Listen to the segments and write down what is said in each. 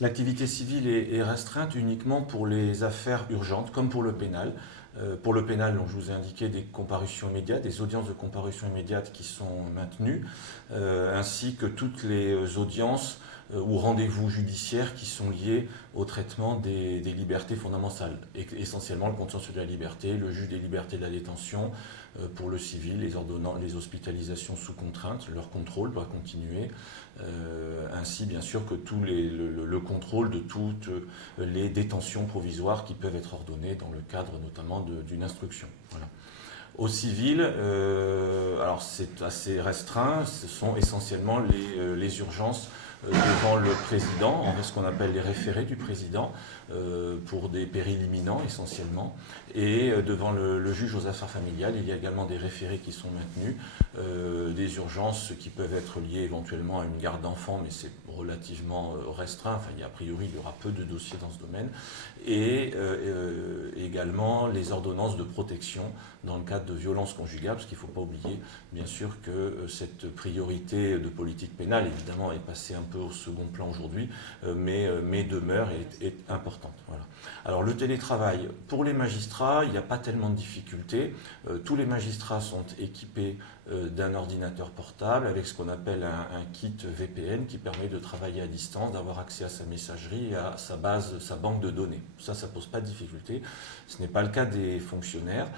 L'activité civile est restreinte uniquement pour les affaires urgentes, comme pour le pénal. Pour le pénal, donc, je vous ai indiqué des comparutions immédiates, des audiences de comparution immédiate qui sont maintenues, ainsi que toutes les audiences ou rendez-vous judiciaires qui sont liés au traitement des libertés fondamentales, et essentiellement le contentieux de la liberté, le juge des libertés de la détention, pour le civil, les hospitalisations sous contrainte, leur contrôle doit continuer, ainsi bien sûr que le contrôle de toutes les détentions provisoires qui peuvent être ordonnées dans le cadre notamment d'une instruction. Voilà. Au civil, alors c'est assez restreint, ce sont essentiellement les urgences devant le président, en fait ce qu'on appelle les référés du président, pour des périls imminents essentiellement, et devant le juge aux affaires familiales, il y a également des référés qui sont maintenus, des urgences qui peuvent être liées éventuellement à une garde d'enfants, mais c'est relativement restreint, enfin a priori il y aura peu de dossiers dans ce domaine, et également les ordonnances de protection dans le cadre de violences conjugales, parce qu'il ne faut pas oublier bien sûr que cette priorité de politique pénale évidemment est passée un peu au second plan aujourd'hui, mais demeure et est importante. Voilà. Alors le télétravail, pour les magistrats, il n'y a pas tellement de difficultés. Tous les magistrats sont équipés d'un ordinateur portable avec ce qu'on appelle un kit VPN qui permet de travailler à distance, d'avoir accès à sa messagerie et à sa banque de données. Ça pose pas de difficulté. Ce n'est pas le cas des fonctionnaires.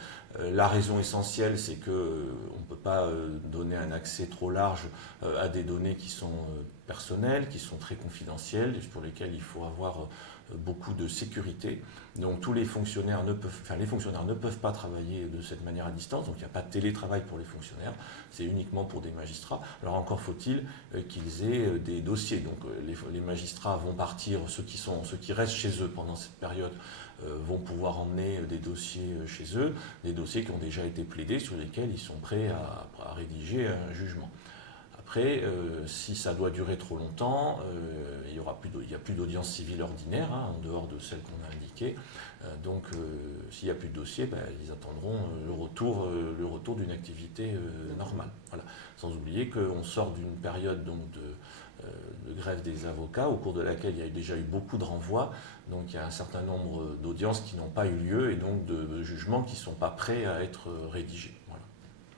La raison essentielle, c'est qu'on ne peut pas donner un accès trop large à des données qui sont personnelles, qui sont très confidentielles, pour lesquelles il faut avoir beaucoup de sécurité. Donc tous les fonctionnaires les fonctionnaires ne peuvent pas travailler de cette manière à distance, donc il n'y a pas de télétravail pour les fonctionnaires, c'est uniquement pour des magistrats. Alors encore faut-il qu'ils aient des dossiers. Donc les magistrats vont partir, ceux qui restent chez eux pendant cette période vont pouvoir emmener des dossiers chez eux, des dossiers qui ont déjà été plaidés, sur lesquels ils sont prêts à rédiger un jugement. Après, si ça doit durer trop longtemps, il n'y a plus d'audience civile ordinaire, en dehors de celle qu'on a indiquée. Donc, s'il n'y a plus de dossier, ils attendront le retour d'une activité normale. Voilà. Sans oublier qu'on sort d'une période donc, de grève des avocats, au cours de laquelle il y a déjà eu beaucoup de renvois. Donc, il y a un certain nombre d'audiences qui n'ont pas eu lieu et donc de jugements qui ne sont pas prêts à être rédigés.